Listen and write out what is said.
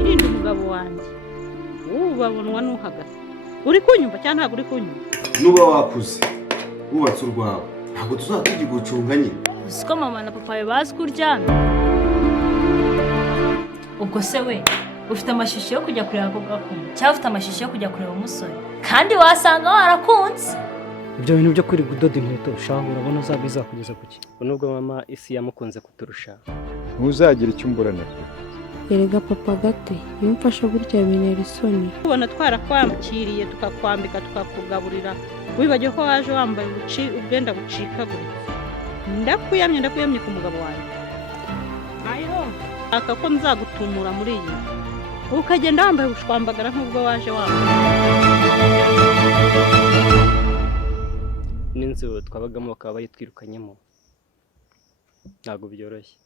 irinde umugabo wanjye ubabonwa n'uhagaze uri kunyumva cyangwa ntabwo uri kunyumva nuba wakuze wubatse urwawe ntabwo tuzaba tugigucunga nyine uziko mama na papa bazi ko uryamye ubwo se we ufite amashusho yo kujya kureba ako gakumi cyangwa ufite amashusho yo kujya kureba umusore kandi wasanga warakunze ibyo bintu byo kwirirwa udoda inkweto ushaka urabona bizakugeza ku ki nubwo mama isi yamukunze kuturusha ntuzagira icyo umburana erega papa gate iyo umfasha gutya bintera isoni ubona twarakwakiriye tukakwambika tukakugaburira wibagiwe ko waje wambaye ubwenda bucikaguritse ndakuyamye ku mugabo wanjye aka ko nzagutumura muri iyi ukagenda wambaye ubushwambagara nk'ubwo waje wambaye n'inzu twabagamo bakaba bayitwirukanyemo ntabwo byoroshye